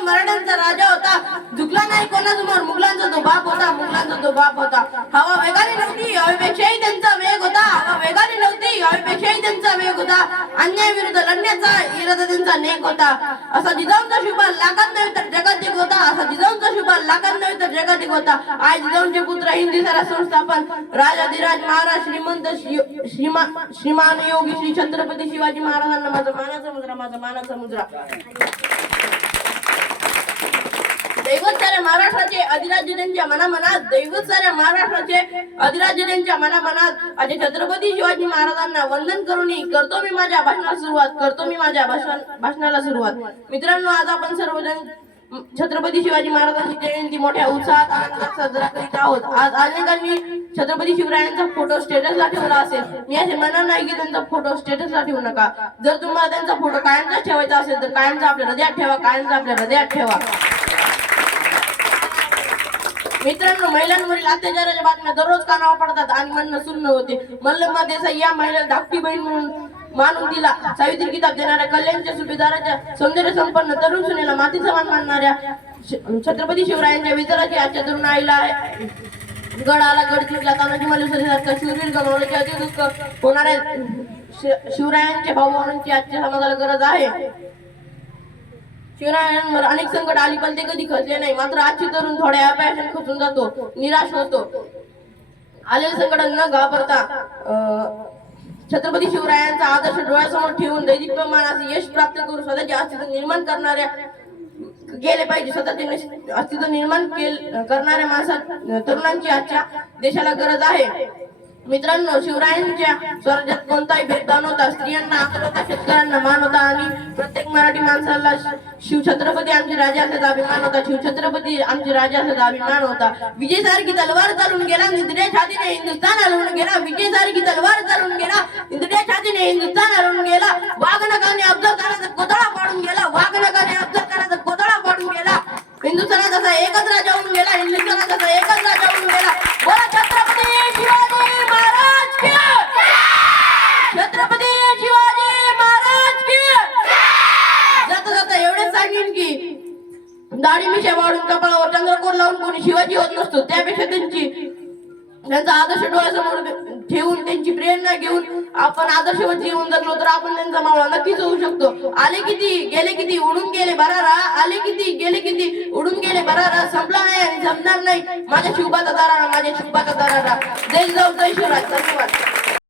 मराठ्यांचा राजा होता. झुकला नाही कोणासमोर. मुघलांचा तो बाप होता मुघलांचा तो बाप होता. हवा वेगाने नव्हती हवेपेक्षाही त्यांचा वेग होता. हवा वेगाने नव्हती हवेपेक्षाही त्यांचा वेग होता. अन्याय विरुद्ध लढण्याचा इरादा त्यांचा नेक होता. असा जिजाऊंचा शुभा लाखात नव्हे तर जगात एक होता. असा जिजाऊंचा शुभा लाखात नव्हे तर जगात एक होता. आज जिजाऊंचे पुत्र हिंदी सरा संस्थापन राजाधिराज महाराज श्रीमंत श्री- श्रीमा श्रीमान योगी श्री छत्रपती शिवाजी महाराजांना माझा मानाचा मुद्रा माझा मानाचा मुद्रा दैवत साऱ्या महाराष्ट्राचे अधिराज्य मनामनात दैवत साऱ्या महाराष्ट्राचे अधिराज्य मनामनात आज छत्रपती शिवाजी महाराजांना वंदन करून करतो मी माझ्या भाषणाला सुरुवात करतो मी माझ्या भाषण भाषणाला सुरुवात. मित्रांनो आज आपण सर्वजण छत्रपती शिवाजी महाराजांची जयंती मोठ्या उत्साहात आनंदात साजरा करीत आहोत. आज अनेकांनी छत्रपती शिवरायांचा फोटो स्टेटसला ठेवला असेल. मी असे म्हणणार नाही की त्यांचा फोटो स्टेटसला ठेवू नका. जर तुम्हाला त्यांचा फोटो कायमचा ठेवायचा असेल तर कायमचा आपल्या हृदयात ठेवा कायमचा आपल्या हृदयात ठेवा. मित्रांनो महिलांवरील अत्याचाराच्या बातम्या दररोज कानावर पडतात आणि म्हणणं सुन्न होते. मल्लम्मा देसाई या महिला धाकटी बहीण म्हणून मानून दिला. सावित्री किताब देणाऱ्या कल्याणच्या सुभेदाराच्या सौंदर्य संपन्न तरुण सुनेला माती समान मानणाऱ्या छत्रपती शिवरायांच्या विचाराची आजच्या तरुण आईला गड आला गड जिंकला. तानाजी मालुसरीसारखा शूरवीर गमावण्याचे अति दुःख होणाऱ्या शि- शिवरायांच्या म्हणून आजच्या समाजाला गरज आहे. शिवरायांवर अनेक संकट आली पण ते कधी खचले नाही. मात्र आजची तरुण थोड्या अपयशाने खचून जातो निराश होतो. आलेल्या संकटांना न घाबरता छत्रपती शिवरायांचा आदर्श डोळ्यासमोर ठेवून दैदिप्यमान असे यश प्राप्त करून स्वतःचे अस्तित्व निर्माण करणाऱ्या गेले पाहिजे. स्वतःचे अस्तित्व निर्माण केल करणाऱ्या माणसा तरुणांची आजच्या देशाला गरज आहे. मित्रांनो शिवरायांच्या स्वराज्यात कोणताही भेदभाव नव्हता. स्त्रियांना हक्क शेतकऱ्यांना मान होता आणि प्रत्येक मराठी माणसाला शिवछत्रपती आमचे राजा असायचा अभिमान होता. शिवछत्रपती आमचे राजा असायचा अभिमान होता. विजय सारखी तलवार चालून गेला. निधड्या छातीने हिंदुस्थान हलवून गेला. विजय सारखी तलवार चालून गेला. निधड्या छातीने हिंदुस्थान हलवून गेला. वाघनकाने अफजल खानाचा कोतळा पाडून गेला. वाघनकाने अफजल खानाचा कोतळा पाडून गेला. हिंदुस्थानात असा एकच राजा होऊन गेला. हिंदुस्थानात असा एकच राजा दाढी मिशा वाढून कपाळावर चंद्रकोर लावून कोणी शिवाजी होत नसतो. त्यापेक्षा त्यांची त्यांचा आदर्श डोळ्यासमोर ठेवून त्यांची प्रेरणा घेऊन आपण आदर्शवत जीवन जगलो तर आपण त्यांचा मावळा नक्कीच होऊ शकतो. आले किती गेले किती उडून गेले बरारा. आले किती गेले किती उडून गेले बरारा. संपला नाही आणि संपणार नाही. माझ्या शिवबाचा दरारा माझ्या शिवबाचा दरारा जय जाऊ जय शिवराज धन्यवाद.